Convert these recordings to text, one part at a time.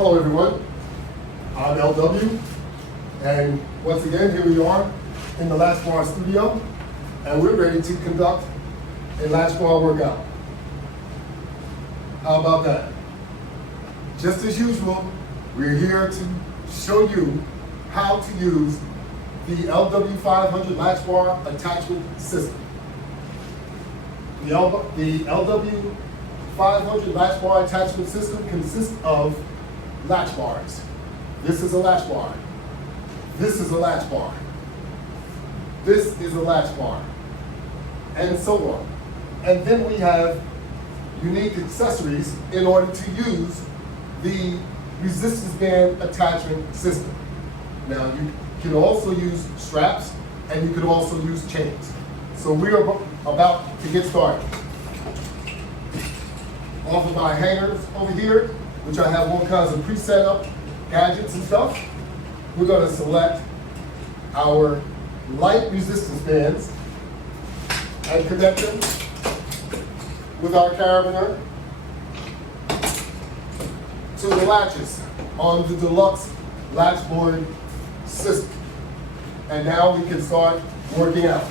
Hello everyone, I'm LW, and once again here we are in the Latchbar studio, and we're ready to conduct a Latchbar workout. How about that? Just as usual, we're here to show you how to use the LW500 Latchbar attachment system. The LW500 Latchbar attachment system consists of latch bars. This is a latch bar. This is a latch bar. This is a latch bar. And so on. And then we have unique accessories in order to use the resistance band attachment system. Now you can also use straps and you can also use chains. So we are about to get started. Off of my hangers over here, which I have all kinds of preset up gadgets and stuff, we're going to select our light resistance bands and connect them with our carabiner to the latches on the deluxe latch board system. And now we can start working out.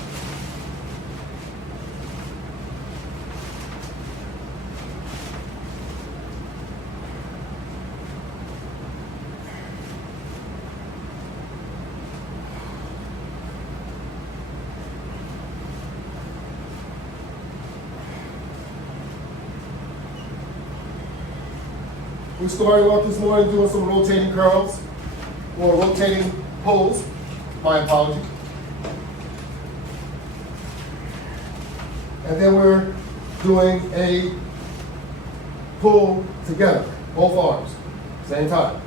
We started off this morning doing some rotating curls, or rotating pulls, my apology. And then we're doing a pull together, both arms, same time.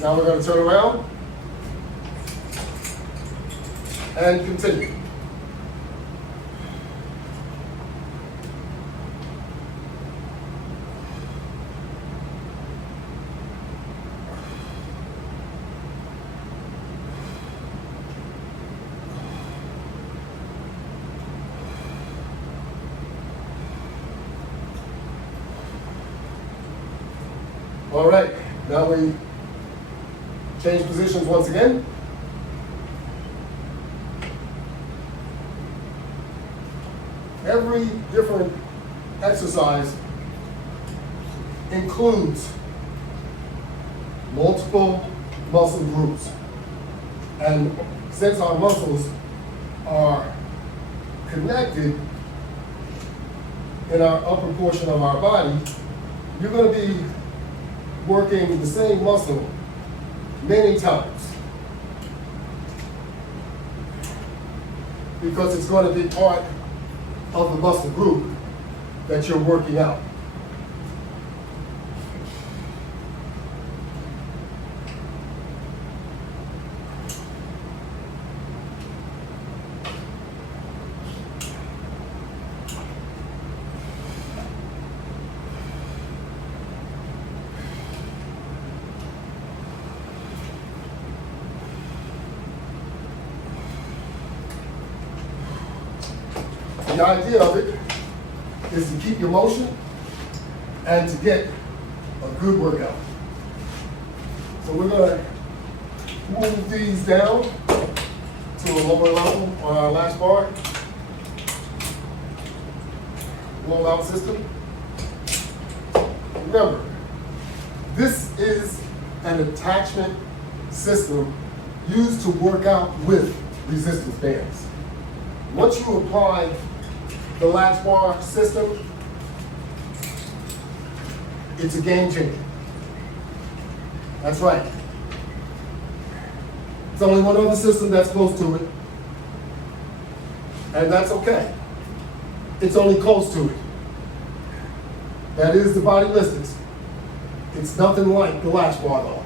Now we're going to turn around and continue. All right, now we change positions once again. Every different exercise includes multiple muscle groups. And since our muscles are connected in our upper portion of our body, you're going to be working the same muscle many times, because it's going to be part of the muscle group that you're working out. The idea of it is to keep your motion and to get a good workout. So we're going to move these down to a lower level on our latch bar rollout system. Remember, this is an attachment system used to work out with resistance bands. Once you apply the latch bar system, it's a game changer. That's right. There's only one other system that's close to it, and that's okay. It's only close to it. That is the Bodylistics. It's nothing like the Latchbar though.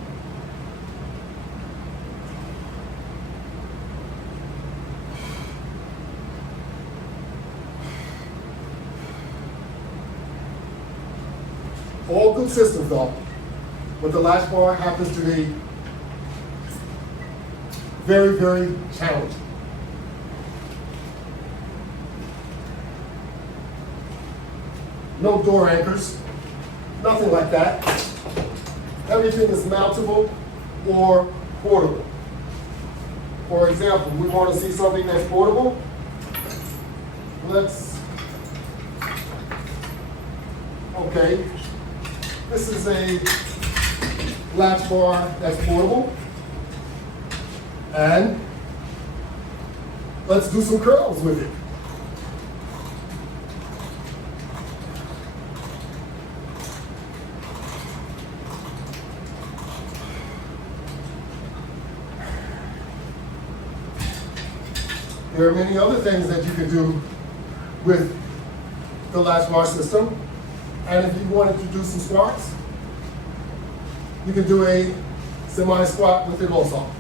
All good systems though, but the latch bar happens to be very, very challenging. No door anchors, nothing like that. Everything is mountable or portable. For example, we want to see something that's portable. Okay, this is a latch bar that's portable. And let's do some curls with it. There are many other things that you can do with the latch bar system. And if you wanted to do some squats, you can do a semi-squat with it also.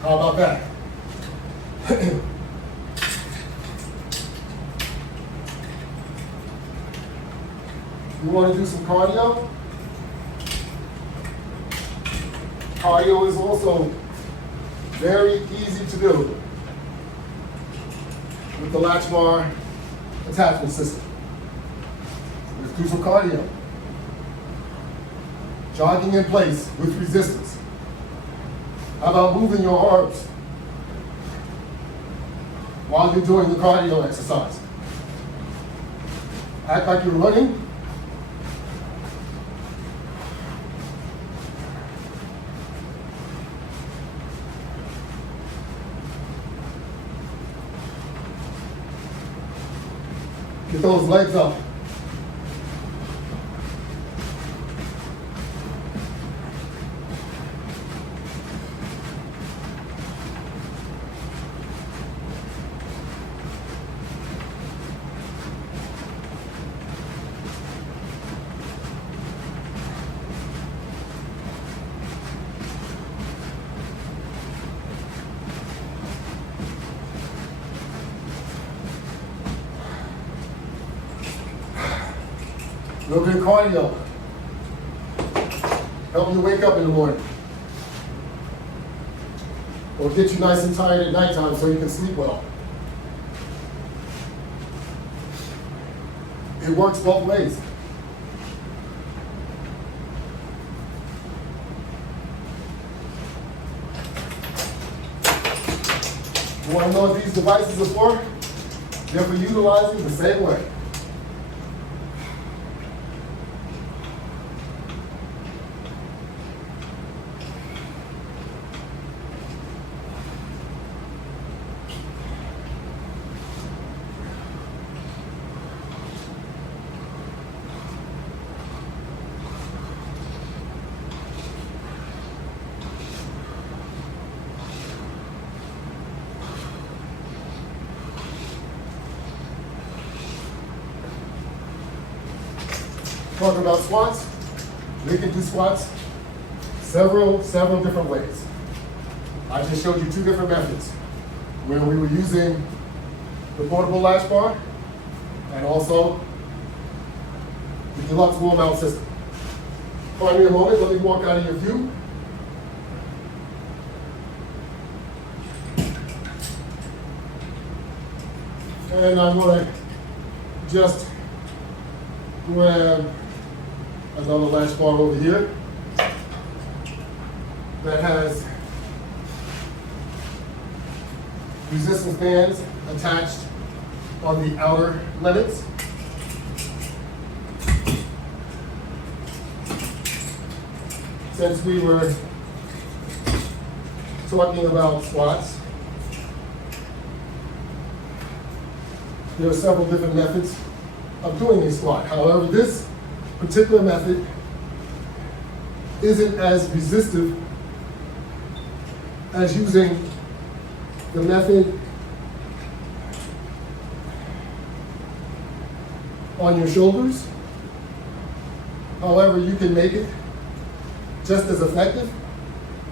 How about that? You want to do some cardio? Cardio is also very easy to do with the latch bar attachment system. Let's do some cardio. Jogging in place with resistance. How about moving your arms while you're doing the cardio exercise? Act like you're running. Get those legs up. A little bit of cardio. Help you wake up in the morning. Or get you nice and tired at nighttime so you can sleep well. It works both ways. You want to know what these devices are for? They're for utilizing the same way. Talk about squats. We can do squats several different ways. I just showed you two different methods where we were using the portable latch bar and also the deluxe wall mount system. Find me a moment, let me walk out of your view. And I'm going to just grab another latch bar over here that has resistance bands attached on the outer limits. Since we were talking about squats, there are several different methods of doing a squat. However, this particular method isn't as resistive as using the method on your shoulders. However, you can make it just as effective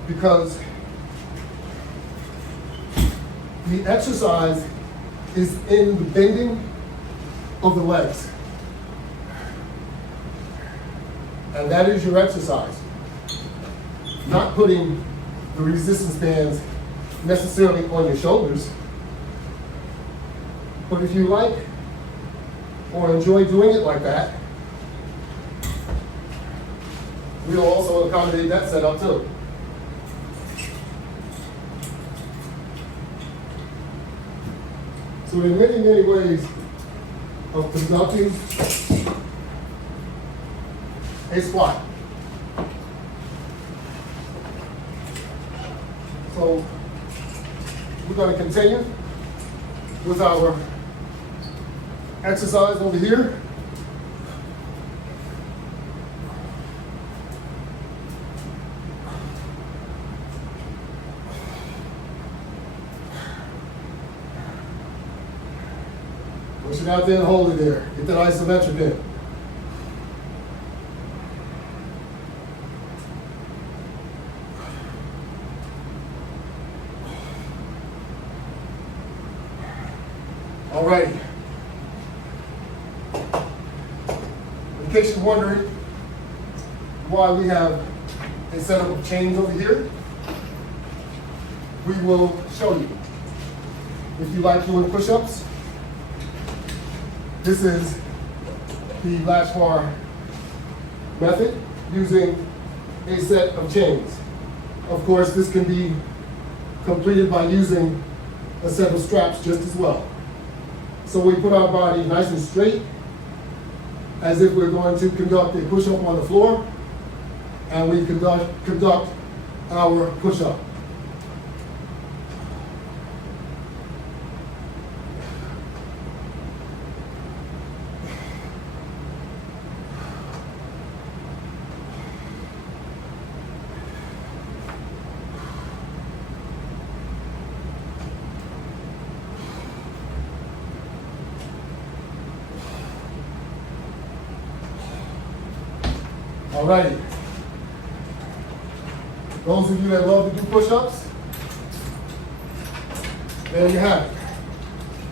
because the exercise is in the bending of the legs. And that is your exercise. Not putting the resistance bands necessarily on your shoulders, but if you like or enjoy doing it like that, we'll also accommodate that setup too. So there are many, many ways of conducting a squat. So we're going to continue with our exercise over here. Push it out there and hold it there. Get that isometric in. All righty. In case you're wondering why we have a setup of chains over here, we will show you. If you like doing push-ups, this is the Latchbar method using a set of chains. Of course, this can be completed by using a set of straps just as well. So we put our body nice and straight, as if we're going to conduct a push-up on the floor, and we conduct our push-up. Alrighty. Those of you that love to do push-ups, there you have it.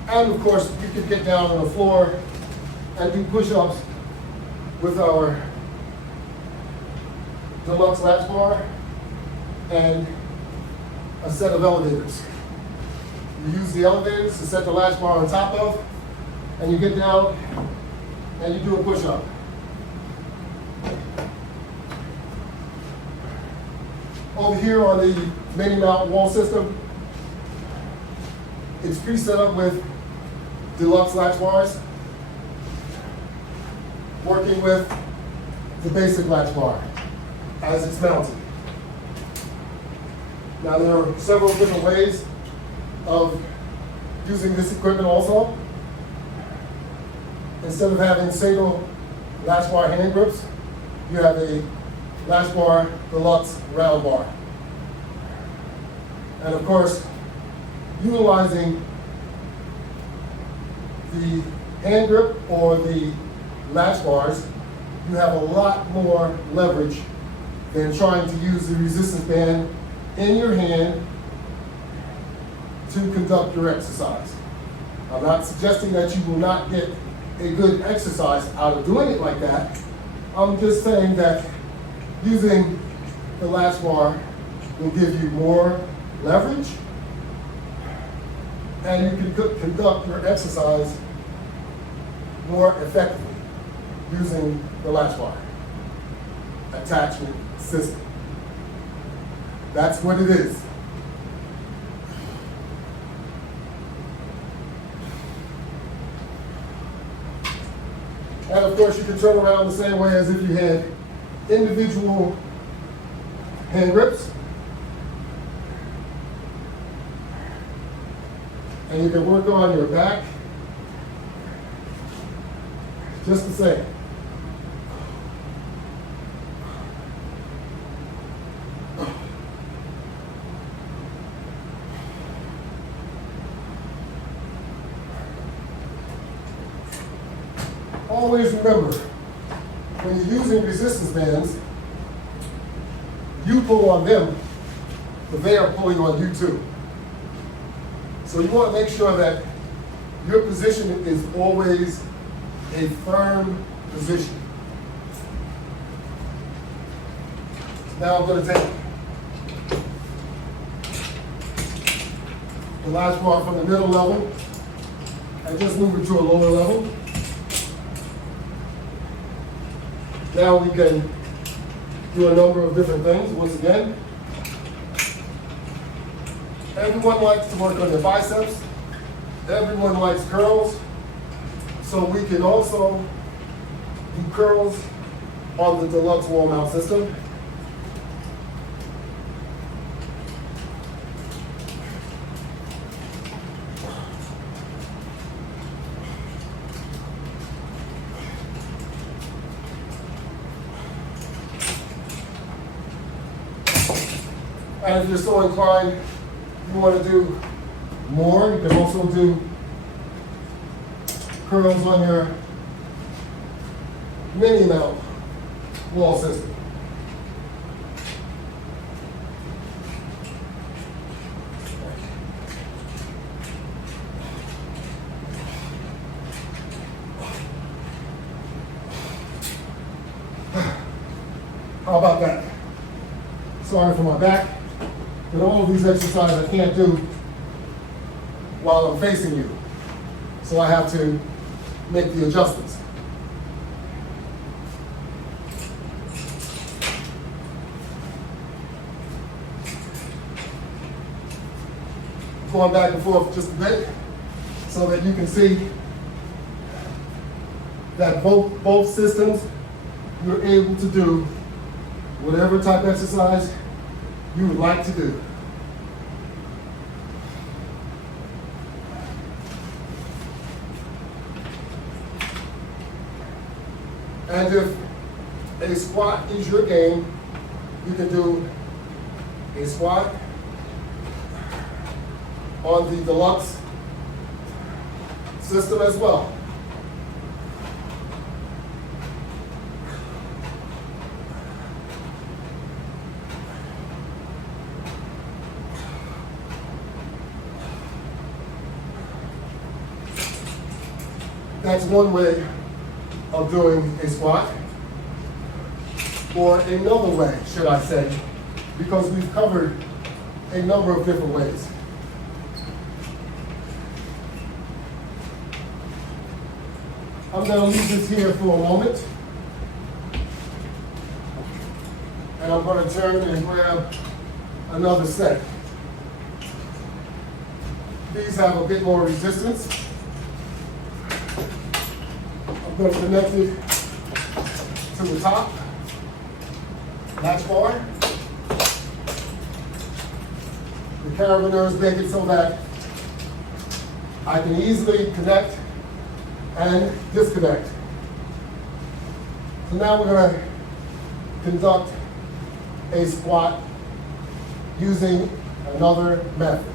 And of course, you can get down on the floor and do push-ups with our deluxe latch bar and a set of elevators. You use the elevators to set the latch bar on top of, and you get down and you do a push-up. Over here on the mini mount wall system, it's pre-set up with deluxe latch bars, working with the basic latch bar as it's mounted. Now there are several different ways of using this equipment also. Instead of having single latch bar hand grips, you have a Latchbar deluxe round bar. And of course, utilizing the hand grip or the latch bars, you have a lot more leverage than trying to use the resistance band in your hand to conduct your exercise. I'm not suggesting that you will not get a good exercise out of doing it like that. I'm just saying that using the latch bar will give you more leverage, and you can conduct your exercise more effectively using the latch bar attachment system. That's what it is. And of course, you can turn around the same way as if you had individual hand grips. And you can work on your back just the same. Always remember, when you're using resistance bands, you pull on them, but they are pulling on you too. So you want to make sure that your position is always a firm position. So now I'm going to take the latch bar from the middle level and just move it to a lower level. Now we can do a number of different things. Once again, everyone likes to work on their biceps. Everyone likes curls. So we can also do curls on the deluxe wall mount system. And if you're so inclined, you want to do more, you can also do curls on your mini mount wall system. How about that? Sorry for my back. But all of these exercises I can't do while I'm facing you. So I have to make the adjustments. Going back and forth just a bit so that you can see that both systems, you're able to do whatever type of exercise you would like to do. And if a squat is your game, you can do a squat on the deluxe system as well. That's one way of doing a squat, or another way, should I say, because we've covered a number of different ways. I'm going to leave this here for a moment, and I'm going to turn and grab another set. These have a bit more resistance. I'm going to connect it to the top latch bar. The carabiners make it so that I can easily connect and disconnect. So now we're going to conduct a squat using another method.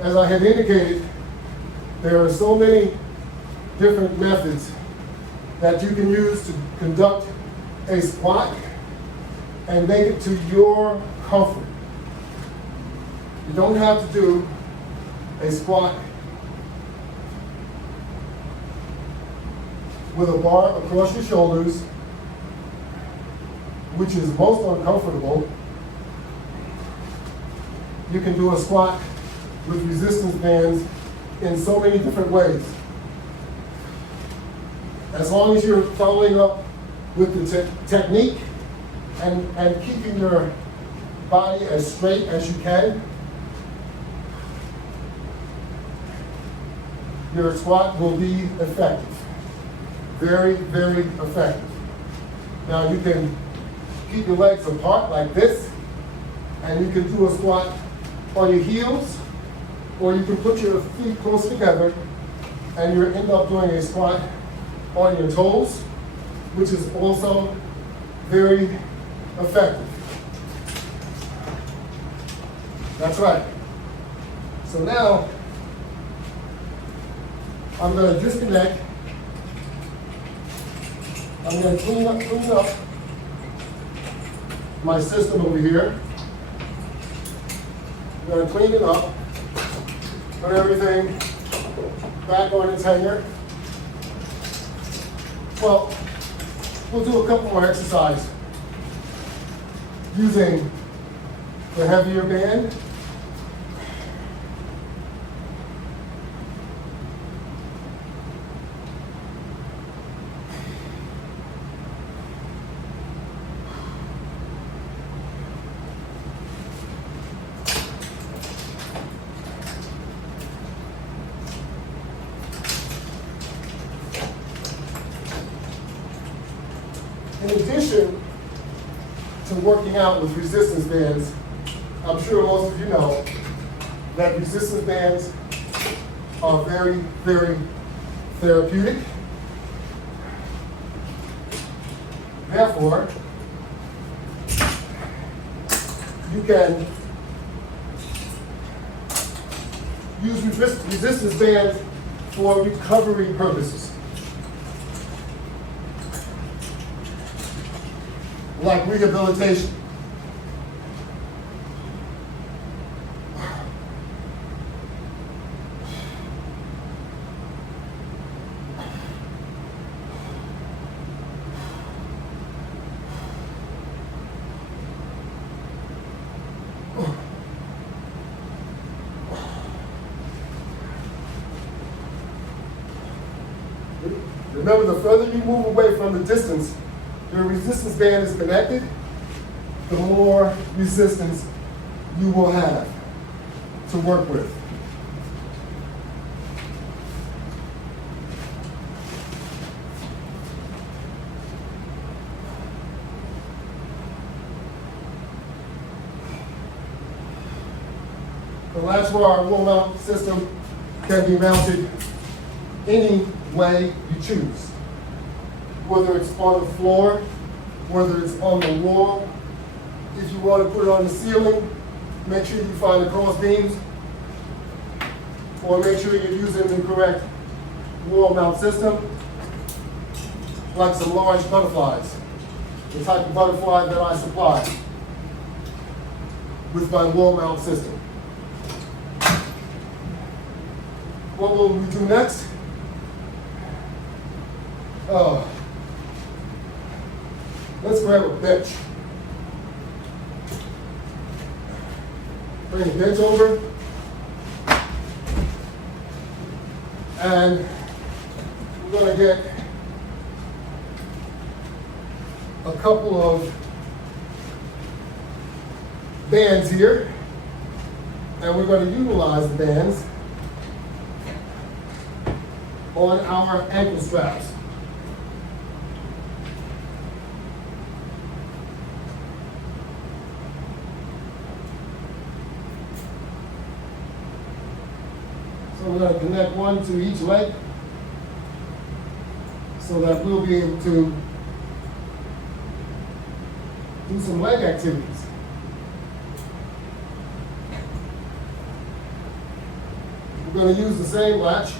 As I had indicated, there are so many different methods that you can use to conduct a squat and make it to your comfort. You don't have to do a squat with a bar across your shoulders, which is most uncomfortable. You can do a squat with resistance bands in so many different ways. As long as you're following up with the technique and keeping your body as straight as you can, your squat will be effective. Very, very effective. Now you can keep your legs apart like this, and you can do a squat on your heels, or you can put your feet close together and you end up doing a squat on your toes, which is also very effective. That's right. So now I'm going to disconnect I'm going to clean up my system over here. I'm going to clean it up, put everything back on its hanger. Well, we'll do a couple more exercises using the heavier band. In addition to working out with resistance bands, I'm sure most of you know that resistance bands are very, very therapeutic. Therefore, you can use resistance bands for recovery purposes, like rehabilitation. Remember, the further you move away from the distance your resistance band is connected, the more resistance you will have to work with. The Latchbar wall mount system can be mounted any way you choose. Whether it's on the floor, whether it's on the wall. If you want to put it on the ceiling, make sure you find the cross beams, or make sure you're using the correct wall mount system, like some large butterflies, the type of butterfly that I supply with my wall mount system. What will we do next? Let's grab a bench. Bring the bench over. And we're going to get a couple of bands here. And we're going to utilize the bands on our ankle straps. So we're going to connect one to each leg so that we'll be able to do some leg activities. We're going to use the same latch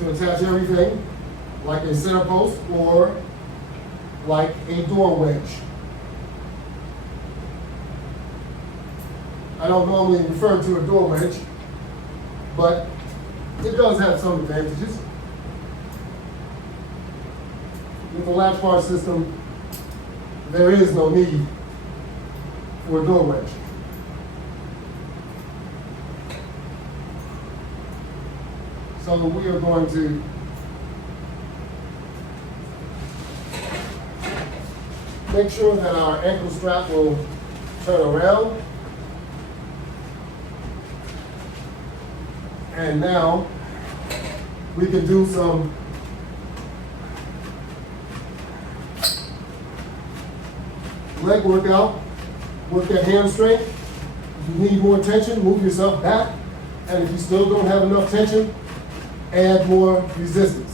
to attach everything, like a center post or like a door wedge. I don't normally refer to a door wedge, but it does have some advantages. With the Latchbar system, there is no need for a door wedge. So we are going to make sure that our ankle strap will turn around. And now we can do some leg workout, work that hamstring. If you need more tension, move yourself back. And if you still don't have enough tension, add more resistance.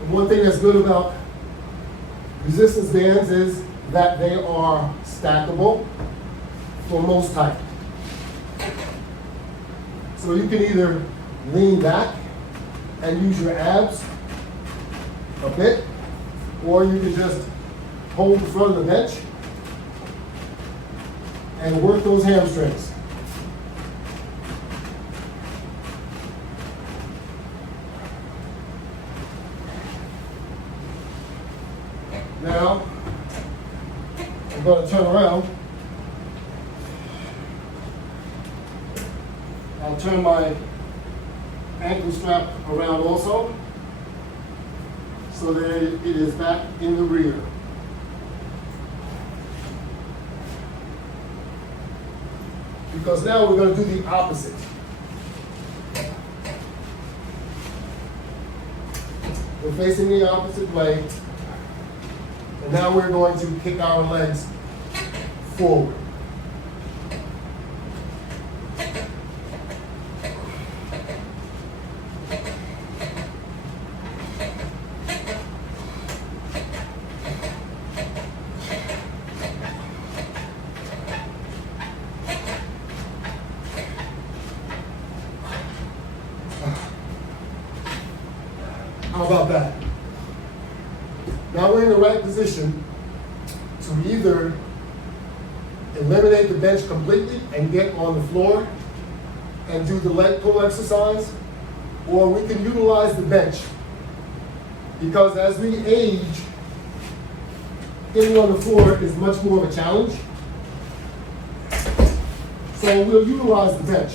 And one thing that's good about resistance bands is that they are stackable for most height. So you can either lean back and use your abs a bit, or you can just hold the front of the bench and work those hamstrings. Now, I'm going to turn around. I'll turn my ankle strap around also, so that it is back in the rear. Because now we're going to do the opposite. We're facing the opposite way, and now we're going to kick our legs forward. How about that? Now we're in the right position to either eliminate the bench completely and get on the floor and do the leg pull exercise, or we can utilize the bench, because as we age, getting on the floor is much more of a challenge. So we'll utilize the bench.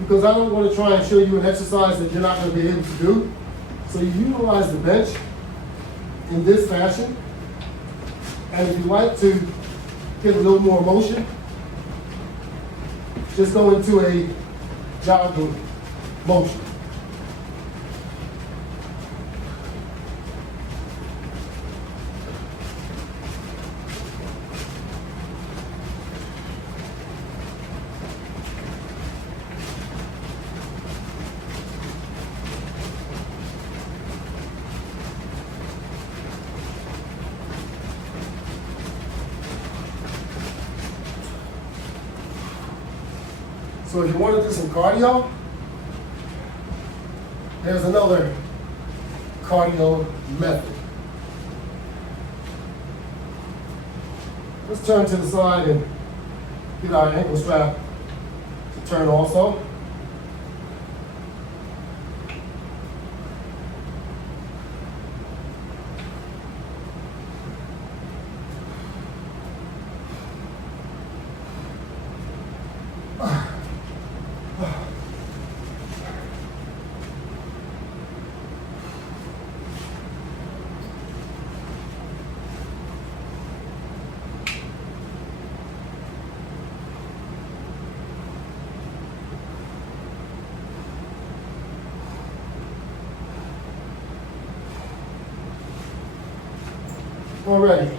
Because I don't want to try and show you an exercise that you're not going to be able to do. So you utilize the bench in this fashion. And if you like to get a little more motion, just go into a jogging motion. So if you want to do some cardio, there's another cardio method. Let's turn to the side and get our ankle strap to turn also. Alrighty,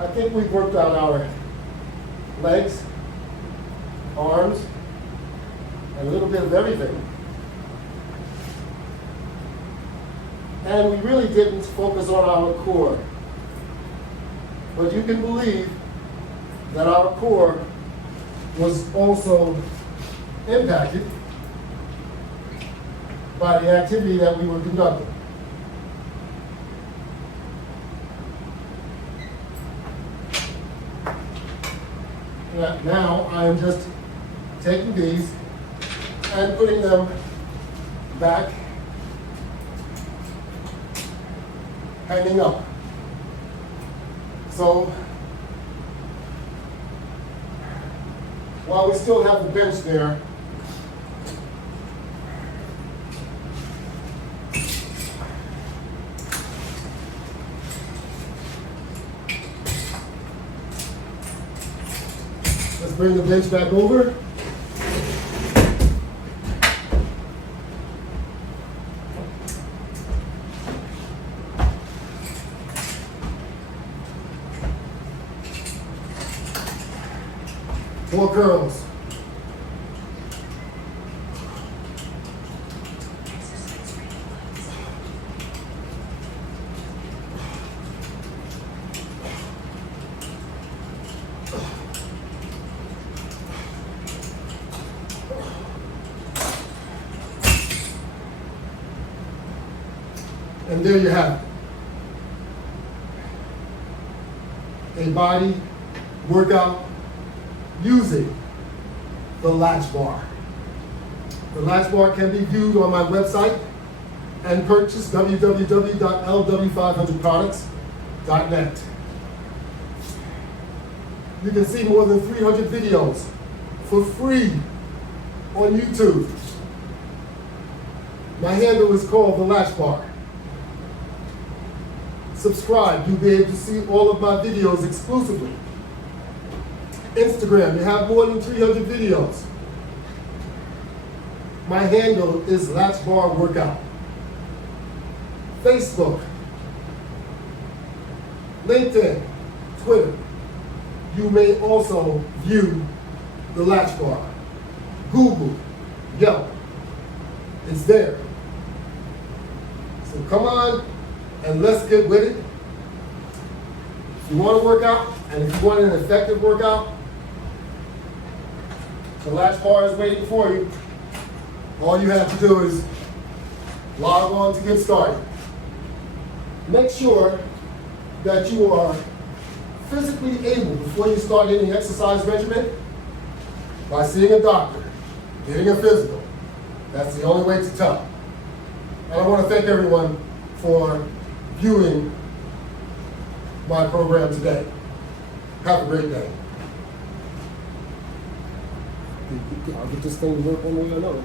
I think we've worked out our legs, arms, and a little bit of everything. And we really didn't focus on our core. But you can believe that our core was also impacted by the activity that we were conducting. Now I am just taking these and putting them back, hanging up. So while we still have the bench there, let's bring the bench back over. More curls. And there you have it. A body workout using the Latchbar. The Latchbar can be viewed on my website and purchased www.lw500products.net. You can see more than 300 videos for free on YouTube. My handle is called the Latchbar. Subscribe, you'll be able to see all of my videos exclusively. Instagram, you have more than 300 videos. My handle is latchbarworkout. Facebook, LinkedIn, Twitter. You may also view the Latchbar. Google, Yelp, it's there. So come on and let's get with it. If you want to work out and if you want an effective workout, the Latchbar is waiting for you. All you have to do is log on to get started. Make sure that you are physically able before you start any exercise regimen by seeing a doctor, getting a physical. That's the only way to tell. And I want to thank everyone for viewing my program today. Have a great day. I'll get this thing to work one way or another.